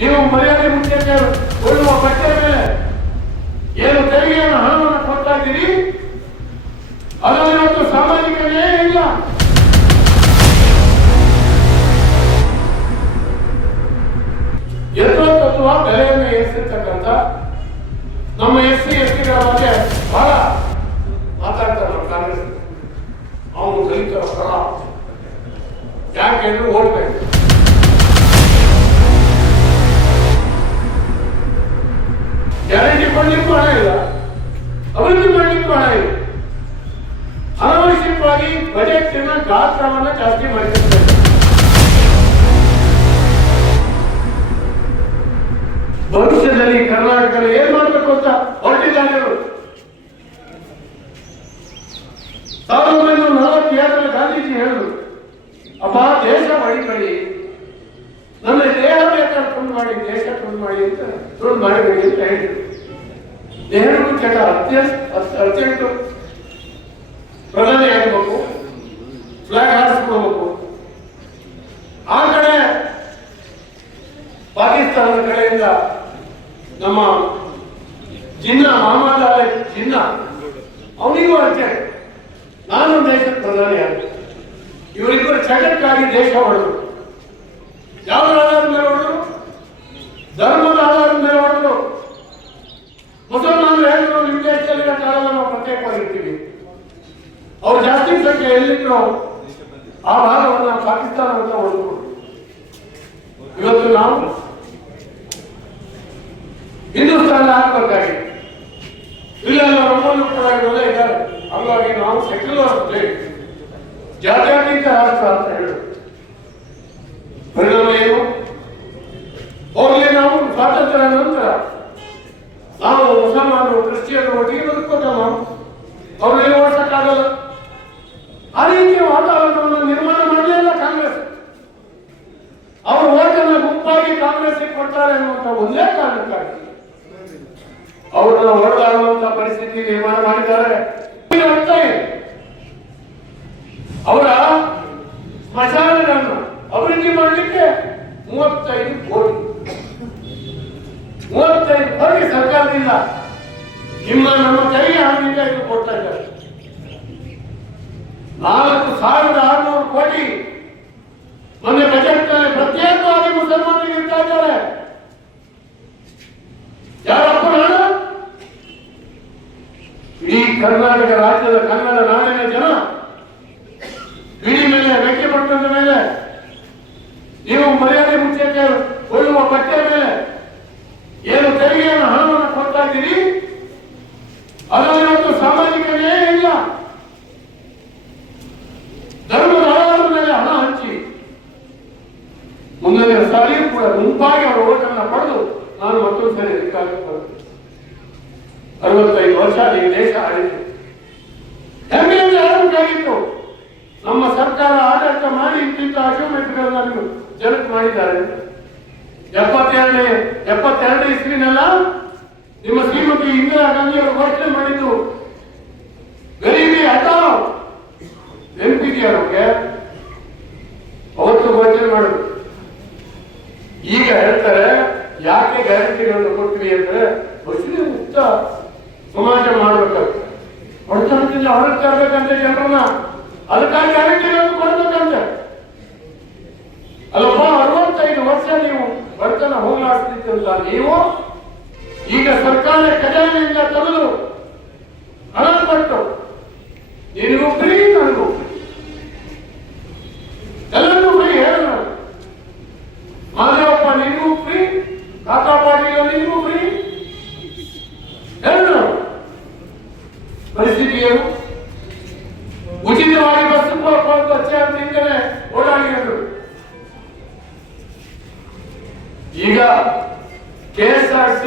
ನೀವು ಮರ್ಯಾದೆ ಮುಖ್ಯಕ್ಕೆ ಕೊಡುವ ಬಟ್ಟೆ ಮೇಲೆ ಏನು ತೆರಿಗೆಯನ್ನು ಹಣವನ್ನು ಕೊಡ್ತಾ ಇದ್ದೀರಿ, ಅದು ಇವತ್ತು ಸಾಮಾಜಿಕ ನ್ಯಾಯ ಇಲ್ಲ. ಯಥಾತತ್ವ ಬೆಲೆಯನ್ನು ಏರಿಸಿರ್ತಕ್ಕಂಥ ನಮ್ಮ SC STಗಳ ಬಗ್ಗೆ ಬಹಳ ಮಾತಾಡ್ತಾರೆ ನಮ್ಮ ಕಾಂಗ್ರೆಸ್. ಅವನು ದಲಿತರ ಪರ, ಯಾಕೆಂದ್ರೆ ಓಡ್ಬೇಕು. ಗ್ಯಾರಂಟಿ ಕೊಡ್ಲಿಕ್ಕೂ ಹಣ ಇಲ್ಲ, ಅಭಿವೃದ್ಧಿ ಮಾಡ್ಲಿಕ್ಕೂ ಹಣ ಇಲ್ಲ. ಅನಾವಶ್ಯಕವಾಗಿ ಬಜೆಟ್ ಗಾತ್ರವನ್ನ ಜಾಸ್ತಿ ಮಾಡಿರ್ತಾರೆ. ಭವಿಷ್ಯದಲ್ಲಿ ಕರ್ನಾಟಕದಲ್ಲಿ ಏನ್ ಮಾಡಬೇಕು ಅಂತ ಹೊರಟಿದ್ದಾರೆ ಅವರು. 1947 ಗಾಂಧೀಜಿ ಹೇಳಿದ್ರು, ಅಪ್ಪ ದೇಶ ಮಡಿಕಳಿ, ನನ್ನ ದೇಹ ಬೇಕಾದ್ರೆ ತುಂಡು ಮಾಡಿ, ದೇಶ ತುಂಡು ಮಾಡಿ ಅಂತ ತುಂಡು ಮಾಡಬೇಡಿ ಅಂತ ಹೇಳಿದ್ರು. ನೆಹರು ಚಟ ಅರ್ಜೆಂಟ್ ಪ್ರಧಾನಿ ಆಗಬೇಕು, ಫ್ಲಾಗ್ ಹಾರಿಸ್ಕೊಳ್ಬೇಕು. ಆ ಕಡೆ ಪಾಕಿಸ್ತಾನದ ಕಡೆಯಿಂದ ನಮ್ಮ ಜಿನ್ನಾ ಮೊಹಮ್ಮದ್ ಅಲಿ ಜಿನ್ನಾ, ಅವನಿಗೂ ಅರ್ಜೆಂಟ್, ನಾನು ದೇಶದ ಪ್ರಧಾನಿ ಆಗ. ಇವರಿಬ್ಬರು ಚಟಕ್ಕಾಗಿ ದೇಶ ಹೊಡೆದ್ರು. ಯಾವ ಆಧಾರದ ಮೇಲೆ ಹೊಡೆದ್ರು? ಧರ್ಮದ ಆಧಾರದ ಮೇಲೆ ಹೊಡೆದ್ರು. ಮುಸಲ್ಮಾನರು ಹೇಳಿದ್ರು, ನಿಮ್ಮ ದೇಶದಲ್ಲಿನ ಕಾಲ ನಾವು ಪ್ರತ್ಯೇಕವಾಗಿರ್ತೀವಿ. ಅವ್ರು ಜಾಸ್ತಿ ಸಂಖ್ಯೆ ಎಲ್ಲಿದ್ರು ಆ ಭಾಗವನ್ನು ಪಾಕಿಸ್ತಾನ ಅಂತ ಹೊಡೆದ್ರು. ಇವತ್ತು ನಾವು ಹಿಂದೂಸ್ತಾನ ಹಾಕಬೇಕಾಗಿದೆ. ಇಲ್ಲೆಲ್ಲ ನಮ್ಮನ್ನು ಕೂಡ ಇರೋದೇ ಇದ್ದಾರೆ. ಹಾಗಾಗಿ ನಾವು ಸೆಕ್ಯುಲರ್ ಸ್ಟೇಟ್, ಜಾತ್ಯತೀತ ರಾಷ್ಟ್ರ ಅಂತ ಹೇಳಿ ಪರಿಣಾಮ ಏನು? ಹೋಗ್ಲಿ, ನಾವು ಸ್ವಾತಂತ್ರ್ಯ ನಂತರ ನಾವು ಮುಸಲ್ಮಾನರು ಕ್ರಿಶ್ಚಿಯನ್ರು ಒಟ್ಟಿಗೆ ಬದುಕೋತ ನಾವು ಅವ್ರನ್ನೇ ಓಡಿಸಕ್ಕಾಗಲ್ಲ. ಆ ರೀತಿಯ ವಾತಾವರಣವನ್ನು ನಿರ್ಮಾಣ ಮಾಡಲಿಲ್ಲ ಕಾಂಗ್ರೆಸ್. ಅವರು ಓಟನ್ನ ಗುಂಪಾಗಿ ಕಾಂಗ್ರೆಸ್ಗೆ ಕೊಡ್ತಾರೆ ಅನ್ನುವಂಥ ಒಂದೇ ಕಾರಣಕ್ಕಾಗಿ ಅವರನ್ನು ಹೊಡೆದಾಡುವಂತ ಪರಿಸ್ಥಿತಿ ನಿರ್ಮಾಣ ಮಾಡಿದ್ದಾರೆ. ಅವರ ಸ್ಮಶಾನಗಳನ್ನು ಅಭಿವೃದ್ಧಿ ಮಾಡಲಿಕ್ಕೆ 35 ಕೋಟಿ ಸರ್ಕಾರದಿಂದ ನಮ್ಮ ತೆರಿಗೆ ಹಣದಿಂದ ಇದು ಕೊಡ್ತಾ ಇದ್ದಾರೆ. 4,600 ಕೋಟಿ ಮೊನ್ನೆ ಬಜೆಟ್ ನಲ್ಲಿ ಪ್ರತ್ಯೇಕವಾಗಿ ಮುಸಲ್ಮಾನರಿಗೆ ಇರ್ತಾ ಇದ್ದಾರೆ. ಯಾರಪ್ಪ ಹಣ? ಇಡೀ ಕರ್ನಾಟಕ ರಾಜ್ಯದ ಕನ್ನಡ ನಾಡಿನ ಜನ ಬಿಡಿ ಮೇಲೆ, ವೆಂಕಟಪಟ್ಟಣದ ಮೇಲೆ, ನೀವು ಮರ್ಯಾದೆ ಮುಖ್ಯಕ್ಕೆ ಕೊಡುವ ಬಟ್ಟೆ ಮೇಲೆ ಏನು ತೆರಿಗೆಯನ್ನು ಹಣವನ್ನು ಕೊಡ್ತಾ ಇದ್ದೀರಿ, ಅದು ಇವತ್ತು ಸಾಮಾಜಿಕ ನ್ಯಾಯ ಇಲ್ಲ. ಧರ್ಮದ ಆಧಾರದ ಮೇಲೆ ಹಣ ಹಂಚಿ ಮುಂದಿನ ಸಾರಿಯೂ ಕೂಡ ಗುಂಪಾಗಿ ಅವರ ಓಟನ್ನು ಪಡೆದು ನಾನು ಮತ್ತೊಂದು ಸರಿ ಅಧಿಕಾರಕ್ಕೆ ಬರ್ತೇನೆ. 65 ವರ್ಷ ಈ ದೇಶ ಆಡಿದೆ. ಹೆಮ್ಮೆಯಿಂದ ಹೇಳಬೇಕಾಗಿತ್ತು, ನಮ್ಮ ಸರ್ಕಾರ ಆಡಳಿತ ಮಾಡಿ ಇಂತಿಂತ ಅಚೀವ್ಮೆಂಟ್ಗಳನ್ನು ಜನಕ್ಕೆ ಮಾಡಿದ್ದಾರೆ. 72 ಇಸ್ವಿನೆಲ್ಲ ನಿಮ್ಮ ಶ್ರೀಮತಿ ಇಂದಿರಾ ಗಾಂಧಿ ಅವರು ಘೋಷಣೆ ಮಾಡಿದ್ದು ಗರೀಬಿ ಹಟಾವ್, ನೆನಪಿದೆಯವ್ರಿಗೆ? ಅವತ್ತು ಘೋಷಣೆ ಮಾಡುದು. ಈಗ ಹೇಳ್ತಾರೆ ಯಾಕೆ ಗ್ಯಾರಂಟಿಗಳನ್ನು ಕೊಡ್ತೀವಿ ಅಂದ್ರೆ ಬಸ್ಸಿಗೆ ಮುಕ್ತ ಸಮಾಜ ಮಾಡ್ಬೇಕಾಗ್ತದೆ. ಹೊರತನದಿಂದ ಹೊರಗೆ ತರಬೇಕಂತೆ ಜನರನ್ನ, ಅದಕ್ಕಾಗಿ ಗ್ಯಾರಂಟಿಗಳನ್ನು ಕೊಡ್ಬೇಕಂತೆ. ಅಲ್ಲಪ್ಪ, 65 ವರ್ಷ ನೀವು ಬಡತನ ಹೋಗ್ಲಾಡ್ತಿದ್ದಂತ ನೀವು ಈಗ ಸರ್ಕಾರ ಖಜಾನೆಯಿಂದ ತೆಗೆದು ಹಣ ಕೊಟ್ಟು ನಿನಗೂ ಫ್ರೀ, ನನಗೂ ಎಲ್ಲರಿಗೂ ಫ್ರೀ ಹೇಳ. ಮಾದೇವಪ್ಪ ನಿನಗೂ ಫ್ರೀ, ಕಾಕಾ ಪಾಟೀಲ್ ನಿನಗೂ ಫ್ರೀ ಹೇಳು. ಪರಿಸ್ಥಿತಿ ಏನು? ಉಚಿತವಾಗಿ ಬಸ್ ಬಸ್ಸಿಂದಲೇ ಓಡಾಡಿದ್ರು. ಈಗ KSRTC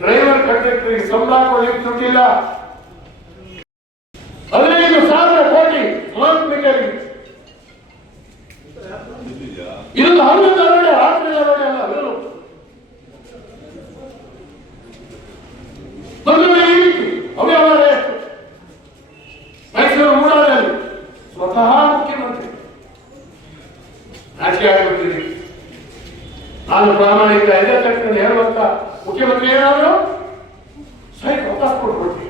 ಡ್ರೈವರ್ ಕಂಡಕ್ಟರ್ಗೆ ಸಂಬಳ ಕೊಡ್ಲಿಕ್ಕೆ ದುಡ್ಡಿಲ್ಲ. 15,000 ಕೋಟಿ ಮಾರ್ಕೆಟಿಂಗ್. ಇದು ಹಗಲುಗಾರಡೆ, ರಾತ್ರಿಗಾರಡೆ ಅಲ್ಲ. ಹಗಲು ಅವ್ಯವಹಾರ ಎಷ್ಟು? ಮೈಸೂರು ಮೂಡಾದಲ್ಲಿ ಸ್ವತಃ ಮುಖ್ಯಮಂತ್ರಿ ನಾಚಿಕೆ ಆಗಿಬಿಟ್ಟಿದೆ. ನಾನು ಪ್ರಾಮಾಣಿಕ ಇದೇ ತಕ್ಷಣ ಹೇಳುವಂತ ಮುಖ್ಯಮಂತ್ರಿ ಏನಾದ್ರು ಸೈಟ್ ವಾಪಸ್ ಕೊಟ್ಬಿಡ್ತೀವಿ.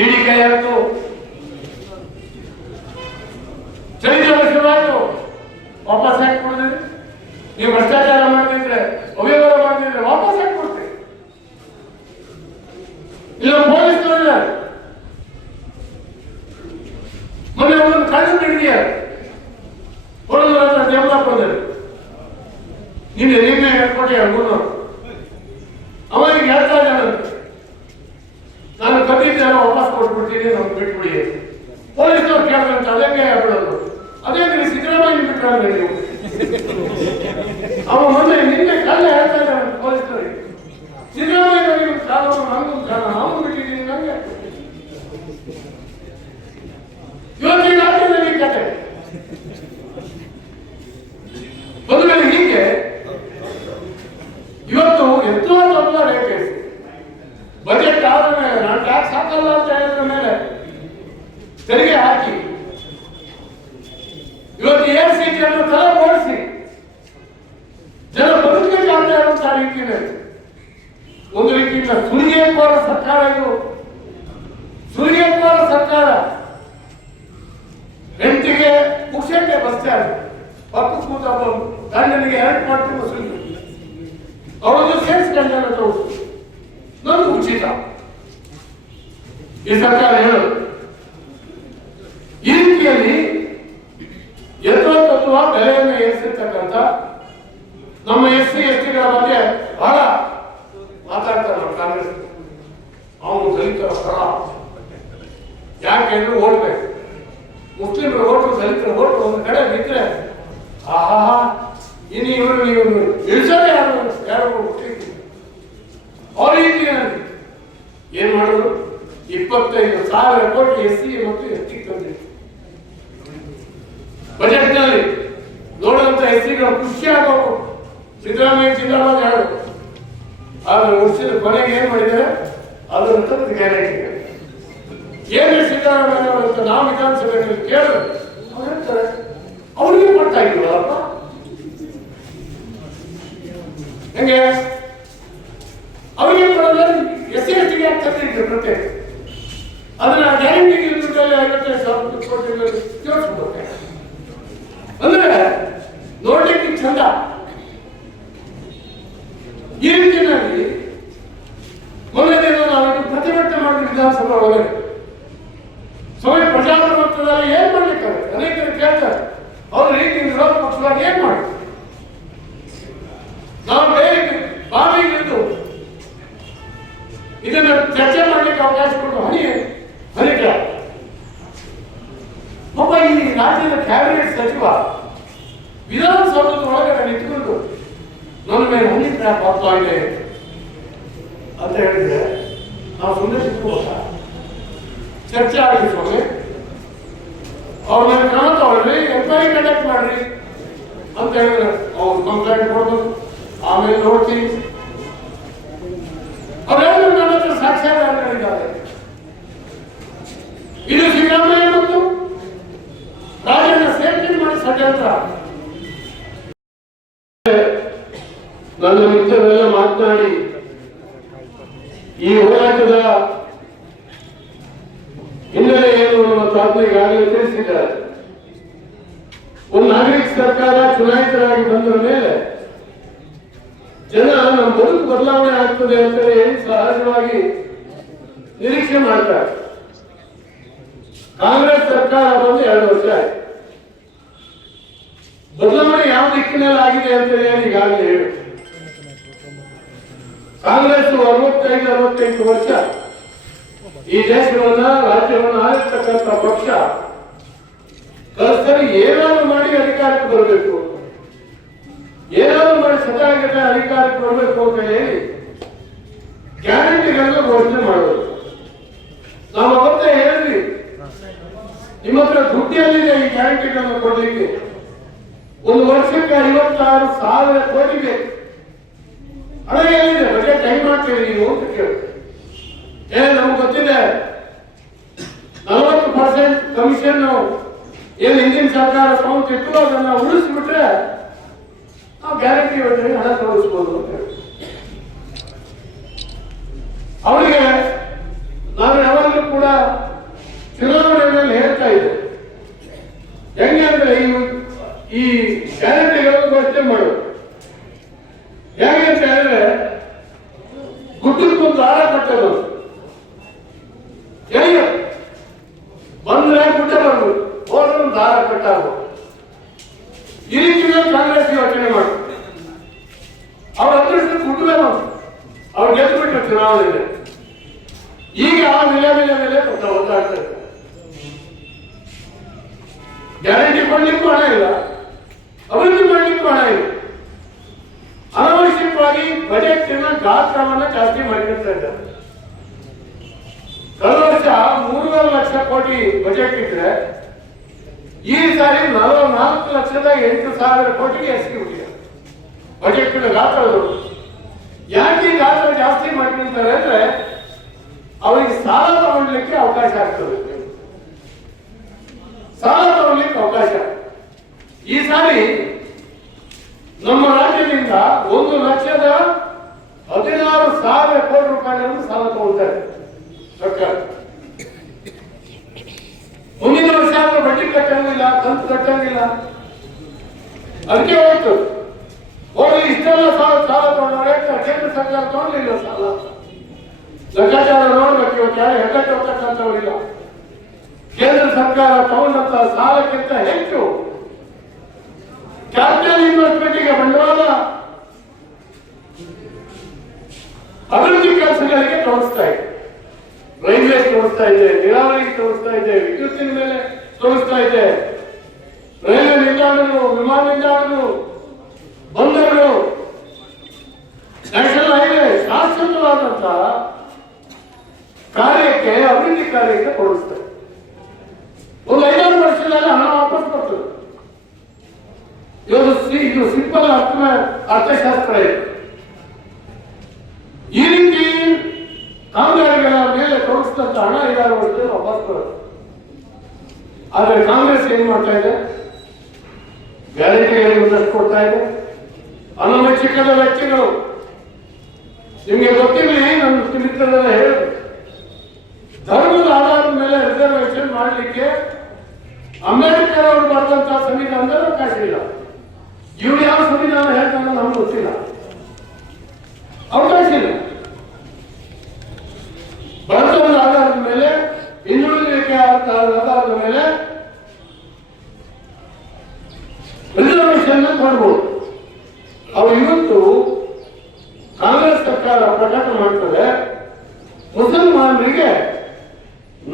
ಇಡೀ ಕೈ ಹಾಕ್ತು ಚಳಿಗಾಲ ಶುರುವಾಯ್ತು, ವಾಪಸ್ ಹಾಕಿ ಕೊಡಿದ್ರಿ. ನೀವು ಭ್ರಷ್ಟಾಚಾರ ಮಾಡ್ತಿದ್ರೆ, ಅವ್ಯವಹಾರ ಮಾಡ್ತಿದ್ರೆ ವಾಪಸ್ ಹಾಕಿ ಕೊಡ್ತೀವಿ. ಇಲ್ಲ ಪೊಲೀಸ್ನವರಿದ್ದಾರೆ, ಮೊನ್ನೆ ಒಂದು ಕಣ್ಣು ಹಿಡಿದಿದ್ದಾರೆ ಹೊಡೆದ್ರ ಹತ್ರ ದೇವಲಾಪುರದಲ್ಲಿ. ನಿನ್ನೆ ಹೇಳ್ಕೊಟ್ಟೆ ಗುರು ಅವನಿಗೆ ಹೇಳ್ತಾ ಇದ್ದಾನಂತೆ, ನಾನು ಕದ್ದಿದ್ದೆಲ್ಲ ವಾಪಸ್ ಕೊಟ್ಬಿಡ್ತೀನಿ, ನಾವು ಬಿಟ್ಬಿಡಿ. ಪೊಲೀಸ್ನವ್ರು ಕೇಳಿದ್ರಂತೆ, ಅದೇಗೆ ಹೇಳ್ಬಿಡೋದು, ಅದೇ ನೀವು ಸಿದ್ದರಾಮಯ್ಯ ಬಿಟ್ಟಾಗ ನೀವು ಅವ ಮೊನ್ನೆ ನಿನ್ನೆ ಕಲ್ಲ ಹೇಳ್ತಾ ಇದ್ದಾನೆ ಪೊಲೀಸ್ನವರಿಗೆ, ಸಿದ್ದರಾಮಯ್ಯ ಕಾನೂನು ನಂಗೂ ಕಾರಣ ಅವನು ಬಿಟ್ಟಿದ್ದೀನಿ ನನಗೆ. ಇವತ್ತಿನ ರಾಜ್ಯದಲ್ಲಿ ಈ ಕತೆ ಒಂದು ವೇಳೆ ಹೀಗೆ ಇವತ್ತು ಎತ್ತುವ ದೊಡ್ಡ ರೇಖೆ ಬಜೆಟ್ ಆದ ಮೇಲೆ ನಾನು ಟ್ಯಾಕ್ಸ್ ಹಾಕಲ್ಲ ಅಂತ ಹೇಳಿದ್ರ ಮೇಲೆ ತೆರಿಗೆ ಹಾಕಿ ಇವತ್ತು ಏರಿಸಿ ಜನ ತಲೆ ಓಡಿಸಿ ಜನ ಬದುಕಲಿಕ್ಕೆ ಆಗ್ತಾ ಇರುವಂತಹ ರೀತಿಯಲ್ಲಿ ಒಂದು ರೀತಿಯಿಂದ ಸುಲಿಗೆಕೋರ ಸರ್ಕಾರ ಇದು. ಸುಲಿಗೆಕೋರ ಸರ್ಕಾರ. ಹೆಂಡತಿಗೆ ಪುಕ್ಷಟೆ ಬಸ್ತಾರೆ, ಪಕ್ಕ ಕೂತ ಗಂಡನಿಗೆ 2 ಪಟ್ಟು ಸುಲಿಗೆ, ಅವಳನ್ನು ಸೇರಿಸ್ಕೊಂಡ ತೋರಿಸು, ನನಗೆ ಉಚಿತ. ಈ ಸರ್ಕಾರ ಹೇಳೋದು ಈ ರೀತಿಯಲ್ಲಿ ಯಥೋತತ್ವ ಬೆಲೆಯನ್ನು ಏರಿಸಿರ್ತಕ್ಕಂಥ ನಮ್ಮ SC STಗಳ ಬಗ್ಗೆ ಬಹಳ ಮಾತಾಡ್ತಾರೆ ನಮ್ಮ ಕಾಂಗ್ರೆಸ್. ಅವನು ದಲಿತರ ಪರ, ಯಾಕೆಂದ್ರೆ ಓಟ್ ಬೇಕು, ಮುಸ್ಲಿಮರ ಓಟು ದಲಿತರ ಓಟು ಒಂದು ಕಡೆ ಬಿದ್ದರೆ ಆಹಾ ಇನ್ನು ಇವರು ಇಳಿಸೋದೇ ಯಾರು ಅವ್ರ ರೀತಿಯಲ್ಲಿ ಏನ್ ಮಾಡಿದ್ರು, 25,000 ಕೋಟಿ SC ಮತ್ತು ST ತಂದಿದ್ರು. ಬಜೆಟ್ ನಲ್ಲಿ ನೋಡುವಂತ SCಗಳು ಖುಷಿ ಆಗೋದು, ಸಿದ್ದರಾಮಯ್ಯ ಜಿಂದಾಬಾದ್ ಹೇಳೋದು. ಆದ್ರೆ ವರ್ಷದ ಕೊನೆಗೆ ಏನ್ ಮಾಡಿದ್ದಾರೆ, ಅದನ್ನು ತಂದು ಗ್ಯಾರಂಟಿ ಏನು ಸಿದ್ದರಾಮಯ್ಯ ಅಂತ ನಾವು ವಿಧಾನಸಭೆಯಲ್ಲಿ ಕೇಳಿದ್ರು, ಅವ್ರು ಹೇಳ್ತಾರೆ ಅವ್ರಿಗೆ ಕೊಡ್ತಾ ಇದ್ದೀವಲ್ಲಪ್ಪ, ಹೆಂಗೆ ಅವರಿಗೆ ಕೊಡೋದ್ರೆ SC ST ಗೆ ತಂದಿದ್ರು ಪ್ರತ್ಯೇಕ. ಅದನ್ನ ಗ್ಯಾರಂಟಿ ದುಡ್ಡಲ್ಲಿ 55,000 ಕೋಟಿ ಜೋಡಿಸ್ಬಿಡುತ್ತೆ. ಅಂದ್ರೆ ನೋಡ್ಲಿಕ್ಕೆ ಚಂದ. ಈ ರೀತಿಯಲ್ಲಿ ಮೊನ್ನೆ ದಿನ ನಾವು ಪ್ರತಿಭಟನೆ ಮಾಡಿದ ವಿಧಾನಸಭಾ ಒಳಗೆ ಸಮಯ ಪ್ರಜಾಪ್ರಭುತ್ವದಲ್ಲಿ ಏನ್ ಮಾಡ್ಲಿಕ್ಕಾಗುತ್ತೆ, ಅನೇಕರು ಕೇಳ್ತಾರೆ ಅವ್ರ ರೀತಿ ವಿರೋಧ ಪಕ್ಷವಾಗಿ ಏನ್ ಮಾಡಿ ನಾವು ಬೇರೆ ಬಾವಿಗಿದ್ದು ಇದನ್ನ ಚರ್ಚೆ ಮಾಡ್ಲಿಕ್ಕೆ ಅವಕಾಶ ಕೊಟ್ಟು ಹನಿಕ ಒಬ್ಬ ಈ ರಾಜ್ಯದ ಕ್ಯಾಬಿನೆಟ್ ಸಚಿವ ವಿಧಾನಸೌಧದ ಒಳಗಡೆ ನಿಂತ್ಕೊಂಡು ನನ್ನ ಮೇಲೆ ಹನಿ ಟ್ರ್ಯಾಪ್ ಆಗ್ತಾ ಇದೆ ಅಂತ ಹೇಳಿದ್ರೆ ನಾವು ಸುಮ್ಮನೆ ಸಿಕ್ಕುವಾಗ ಚರ್ಚೆ ಆಗಲಿ ಸ್ವಾಮಿ, ಅವ್ರ ಮೇಲೆ ಕ್ರಮ ತಗೊಳ್ರಿ, ಎಂಕ್ವೈರಿ ಕಂಡಕ್ಟ್ ಮಾಡ್ರಿ ಅಂತ ಹೇಳಿದ್ರೆ ಅವ್ರು ಕಂಪ್ಲೇಂಟ್ ಕೊಡ್ಬೋದು, ಆಮೇಲೆ ನೋಡ್ತೀವಿ. ಅವರೆಲ್ಲರೂ ನನ್ನ ಹತ್ರ ಸಾಕ್ಷ್ಯಾಧಾರಗಳಿದ್ದಾರೆ. ಇದು ಸಿದ್ದರಾಮಯ್ಯ ಮತ್ತು ರಾಜ್ಯದ ಸೇಫ್ಟಿ ಮಾಡಿ ಷಡ್ಯಂತ್ರ. ನನ್ನ ಮಿತ್ರರೆಲ್ಲ ಮಾತನಾಡಿ ಈ ಹೋರಾಟದ ಹಿನ್ನೆಲೆ ಏನು ನಮ್ಮ ತಾತ್ನ ಈಗಾಗಲೇ ತಿಳಿಸಿದ್ದಾರೆ. ಒಂದು ನಾಗರಿಕ ಸರ್ಕಾರ ಚುನಾಯಿತರಾಗಿ ಬಂದ ಮೇಲೆ ಜನ ನಮ್ಮ ಬದುಕು ಬದಲಾವಣೆ ಆಗ್ತದೆ ಅಂತ ಹೇಳಿ ಸಹಜವಾಗಿ ನಿರೀಕ್ಷೆ ಮಾಡ್ತಾರೆ. ಕಾಂಗ್ರೆಸ್ ಸರ್ಕಾರ ಬಂದು 2 ವರ್ಷ ಆಯ್ತು. ಬದಲಾವಣೆ ಯಾವ ದಿಕ್ಕಿನಲ್ಲಿ ಆಗಿದೆ ಅಂತ ಹೇಳಿ ಈಗಾಗಲೇ ಹೇಳಿ ಕಾಂಗ್ರೆಸ್ 65 ವರ್ಷ ಈ ದೇಶವನ್ನ ರಾಜ್ಯವನ್ನ ಆಳಿರ್ತಕ್ಕಂಥ ಪಕ್ಷ ಕಲ್ಸರಿ ಏನಾದ್ರು ಮಾಡಿ ಅಧಿಕಾರಕ್ಕೆ ಬರಬೇಕು, ಏನಾದ್ರು ಮಾಡಿ ಸದಾಗತ ಅಧಿಕಾರಕ್ಕೆ ಬರಬೇಕು ಅಂತ ಹೇಳಿ ಗ್ಯಾರಂಟಿಗಳನ್ನ ಘೋಷಣೆ ಮಾಡೋದು. ನಾವು ಅವತ್ತೇ ಹೇಳಿದ್ವಿ, ನಿಮ್ಮ ಹತ್ರ ದುಡ್ಡಿಯಲ್ಲಿದೆ ಈ ಗ್ಯಾರಂಟಿಗಳನ್ನು ಕೊಡ್ಲಿಕ್ಕೆ. ಒಂದು ವರ್ಷಕ್ಕೆ 56,000 ಕೋಟಿ ಬೇಕು. ಹಣ ಏನಿದೆ, ಬಜೆಟ್ ಹೆಂಗ್ ಮಾಡ್ತೀರಿ ನೀವು ಅಂತ ಕೇಳಿ ನಮ್ಗೆ ಗೊತ್ತಿದೆ. 40% ಕಮಿಷನ್ ಏನು ಹಿಂದಿನ ಸರ್ಕಾರ ತಗೊಂತಿತ್ತು ಅದನ್ನ ಉಳಿಸ್ಬಿಟ್ರೆ ನಾವು ಗ್ಯಾರಂಟಿ ಗ್ಯಾರಂಟಿ ಯೋಜನೆಗೆ ಹಣ ತೋರಿಸ್ಬೋದು ಅಂತ ಹೇಳಿ ಅವರಿಗೆ ನಾನು ಯಾವಾಗಲೂ ಕೂಡ ಚುನಾವಣೆಯಲ್ಲಿ ಹೇಳ್ತಾ ಇದ್ದೆ. ಹೆಂಗೆ ಅಂದ್ರೆ ಈ ಗ್ಯಾರಂಟಿಗಳು ಘೋಷಣೆ ಮಾಡೋದು ಹೇಗೆ ಅಂತ ಹೇಳಿದ್ರೆ ಗುಡ್ಡಕ್ಕೊಂದು ದಾರ ಕಟ್ಟೋದು. ಹೇಗೆ ಬಂದ್ರೆ ಗುಡ್ಡ ಬರ್ಬೋದು, ಹೋದ್ರೆ ಒಂದು ದಾರ ಕಟ್ಟಾಗಬಹುದು. ಈ ರೀತಿಯಲ್ಲಿ ಕಾಂಗ್ರೆಸ್ ಯೋಚನೆ ಮಾಡುದು. ಅವ್ರ ಅದೃಷ್ಟ ಕುಟುಂಬ ಅವ್ರು ಗೆದ್ದು ಬಿಟ್ಟರು ಚುನಾವಣೆಯಲ್ಲಿ. ಈಗ ಆ ಮೇಲೆ ಒತ್ತಾಡ್ತಾ ಇದ್ದಾರೆ. ಗ್ಯಾರಂಟಿ ಕೊಡ್ಲಿಕ್ಕೂ ಹಣ ಇಲ್ಲ, ಅಭಿವೃದ್ಧಿ ಮಾಡ್ಲಿಕ್ಕೂ ಹಣ ಇಲ್ಲ. ಅನಾವಶ್ಯಕವಾಗಿ ಬಜೆಟ್ನ ಗಾತ್ರವನ್ನ ಜಾಸ್ತಿ ಮಾಡಿರ್ತಾ ಇದ್ದಾರೆ. ಕಳೆದ ವರ್ಷ 3 ಲಕ್ಷ ಕೋಟಿ ಬಜೆಟ್ ಇದ್ರೆ ಈ ಸಾರಿ 44,08,000 ಕೋಟಿಗೆ ಎಸ್ಕಿಬಿಟ್ಟಿದೆ ಬಜೆಟ್ ಗಾತ್ರಗಳು. ಯಾಕೆ ಗಾತ್ರ ಜಾಸ್ತಿ ಮಾಡಿರ್ತಾರೆ ಅಂದ್ರೆ ಅವರಿಗೆ ಸಾಲ ತಗೊಳ್ಳಿಕ್ಕೆ ಅವಕಾಶ ಆಗ್ತದೆ. ಸಾಲ ತಗೊಳ್ಳಿಕ್ಕೆ ಅವಕಾಶ. ಈ ಸಾರಿ ನಮ್ಮ ರಾಜ್ಯದಿಂದ 1,16,000 ಕೋಟಿ ರೂಪಾಯಿಗಳನ್ನು ಸಾಲ ತಗೊಳ್ತಾರೆ ಸರ್ಕಾರ. ಮುಂದಿನ ವರ್ಷ ಆದ್ರೂ ಬಡ್ಡಿ ಕಟ್ಟಂಗಿಲ್ಲ, ಕಂತು ಕಟ್ಟಂಗಿಲ್ಲ. ಅದಕ್ಕೆ ಹೋಯ್ತು ಹೋಗಿ ಇಷ್ಟೆಲ್ಲ ಸಾಲ ತಗೊಂಡವ್ರೆ. ಕೇಂದ್ರ ಸರ್ಕಾರ ತಗೊಂಡಿಲ್ಲ ಸಾಲ. ಲೆಕ್ಕಾಚಾರ ನೋಡ್ಬೇಕು. ಇವತ್ತು ಯಾರು ಹೆಗ್ಗಟ್ಟು ಹೋಗ್ತಕ್ಕಂಥವ್ರಿಲ್ಲ. ಕೇಂದ್ರ ಸರ್ಕಾರ ತಗೊಂಡಂತ ಸಾಲಕ್ಕಿಂತ ಹೆಚ್ಚು ಕ್ಯಾಪಿಟಲ್ ಇನ್ವೆಸ್ಟ್ಮೆಂಟ್ಗೆ ಬಂಡವಾಳ ಅಭಿವೃದ್ಧಿ ಕೆಲಸಗಳಿಗೆ ತೋರಿಸ್ತಾ ಇದೆ. ರೈಲ್ವೆ ತೋರಿಸ್ತಾ ಇದೆ, ನೀರಾವರಿಗೆ ತೋರಿಸ್ತಾ ಇದೆ, ವಿದ್ಯುತ್ತಿನ ಮೇಲೆ ತೋರಿಸ್ತಾ ಇದೆ, ರೈಲ್ವೆ ನಿಲ್ದಾಣಗಳು, ವಿಮಾನ ನಿಲ್ದಾಣಗಳು, ಬಂದರುಗಳು, ನ್ಯಾಷನಲ್ ಹೈವೇ ಶಾಶ್ವತವಾದಂತಹ ಕಾರ್ಯಕ್ಕೆ, ಅಭಿವೃದ್ಧಿ ಕಾರ್ಯಕ್ಕೆ ತೋರಿಸ್ತಾರೆ. ಒಂದು 5 ವರ್ಷದಲ್ಲಿ ಹಣ ವಾಪಸ್ ಬರ್ತದೆ. ಇದು ಸಿಂಪಲ್ ಅರ್ಥಶಾಸ್ತ್ರ ಇದೆ. ಈ ರೀತಿ ಕಾಮಗಾರಿಗಳ ಮೇಲೆ ತೋರಿಸಿದಂತ ಹಣ 5 ವರ್ಷದಲ್ಲಿ ವಾಪಸ್ ಬರುತ್ತೆ. ಆದ್ರೆ ಕಾಂಗ್ರೆಸ್ ಏನ್ ಮಾಡ್ತಾ ಇದೆ? ಗ್ಯಾರಂಟಿಗಳಿಗೆ ಒಂದಷ್ಟು ಕೊಡ್ತಾ ಇದೆ. ಅನವಶ್ಯಕದ ವೆಚ್ಚಗಳು ನಿಮ್ಗೆ ಗೊತ್ತಿರಲಿ. ನನ್ನ ಮಿತ್ರರೆಲ್ಲ ಹೇಳಿದ್ರು, ಧರ್ಮದ ಆಧಾರದ ಮೇಲೆ ರಿಸರ್ವೇಶನ್ ಮಾಡಲಿಕ್ಕೆ ಅಂಬೇಡ್ಕರ್ ಅವರು ಬರೆದಂತಹ ಸಂವಿಧಾನದಲ್ಲಿ ಅವಕಾಶ ಇಲ್ಲ. ಇವ್ರು ಯಾವ ಸಂವಿಧಾನ ಹೇಳ್ತಾನೆ ನಮ್ಗೆ ಗೊತ್ತಿಲ್ಲ. ಅವಕಾಶ ಇಲ್ಲ. ಬಡತನದ ಆಧಾರದ ಮೇಲೆ, ಹಿಂದುಳಿಕೆ ಆಧಾರದ ಮೇಲೆ ರಿಸರ್ವೇಶನ್ ಕೊಡ್ಬೋದು. ಅವ್ರು ಇವತ್ತು ಕಾಂಗ್ರೆಸ್ ಸರ್ಕಾರ ಪ್ರಕಟ ಮಾಡ್ತದೆ, ಮುಸಲ್ಮಾನರಿಗೆ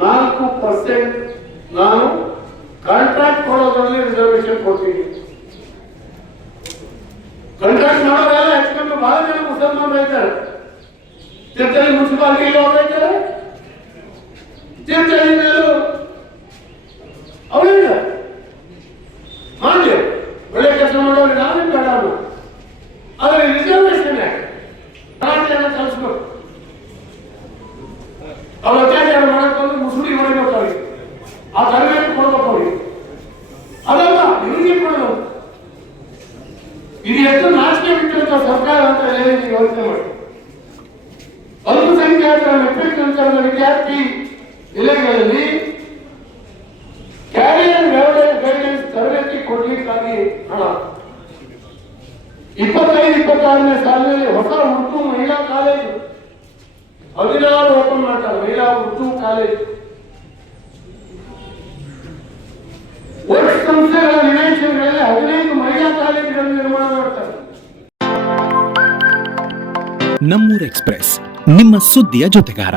4% ನಾನು ಕಾಂಟ್ರಾಕ್ಟ್ ಕೊಡೋದ್ರಲ್ಲಿ ರಿಸರ್ವೇಶನ್ ಕೊಡ್ತೀನಿ. ಕಾಂಟ್ರಾಕ್ಟ್ ಮಾಡೋದೆಲ್ಲ ಹೆಚ್ಚು ಬಹಳ ಜನ ಮುಸಲ್ಮಾನರು ಇದ್ದಾರೆ. ತೀರ್ಥಹಳ್ಳಿ ಮುನ್ಸಿಪಾಲಿಟಿಗೆ ಅವ್ರು ಇದ್ದಾರೆ, ತೀರ್ಥಹಳ್ಳಿ ಮೇಲೂ ಅವರಿಲ್ಲ. ಮಾಡಲಿ, ಒಳ್ಳೆ ಕೆಲಸ ಮಾಡೋರು ನಾವೇ ಬೇಡ. ಆದ್ರೆ ರಿಸರ್ವೇಶನ್ ಕರಾಟೆಯನ್ನು ಕಲಿಸ್ಬೇಕು. ಅವ್ರು ಅತ್ಯಾಚಾರ ಮಾಡಕ್ಕೆ ಮುಸುಡಿ ಹೊಡಿಬೇಕು. ಅವ್ರಿಗೆ ಆ ತರಬೇತಿ ಕೊಡ್ಬೇಕು. ಅವ್ರಿಗೆ ಅದಲ್ಲ ಇವರಿಗೆ ಕೊಡೋದು. ಇದು ಎಷ್ಟು ನಾಚಿಕೆ ಬಿಟ್ಟಿರುತ್ತ ಸರ್ಕಾರ ಅಂತ ಹೇಳಿ ನೀವು ಯೋಚನೆ ಮಾಡಿ. ಅಲ್ಪಸಂಖ್ಯಾತರ ಮೆಟ್ರಿಕ್ ನಂತರದ ವಿದ್ಯಾರ್ಥಿ ನಿಲಯಗಳಲ್ಲಿ ಕ್ಯಾರಿಯರ್ ಗೈಡೆನ್ಸ್ ತರಬೇತಿ ಕೊಡ್ಲಿಕ್ಕಾಗಿ ಹಣ 25-26ನೇ ಸಾಲಿನಲ್ಲಿ ಹೊಸ ಉರ್ದು ಮಹಿಳಾ ಕಾಲೇಜು 16 ಓಪನ್ ಮಾಡ್ತಾರೆ. ಮಹಿಳಾ ಉರ್ದು ಕಾಲೇಜು. ವರ್ಷ ಸಂಸ್ಥೆಗಳ ನಿವೇಶನಗಳಲ್ಲಿ 15 ಮಹಿಳಾ ಕಾಲೇಜುಗಳನ್ನು ನಿರ್ಮಾಣ ಮಾಡ್ತಾರೆ. ನಮ್ಮೂರ್ ಎಕ್ಸ್‌ಪ್ರೆಸ್, ನಿಮ್ಮ ಸುದ್ದಿಯ ಜೊತೆಗಾರ.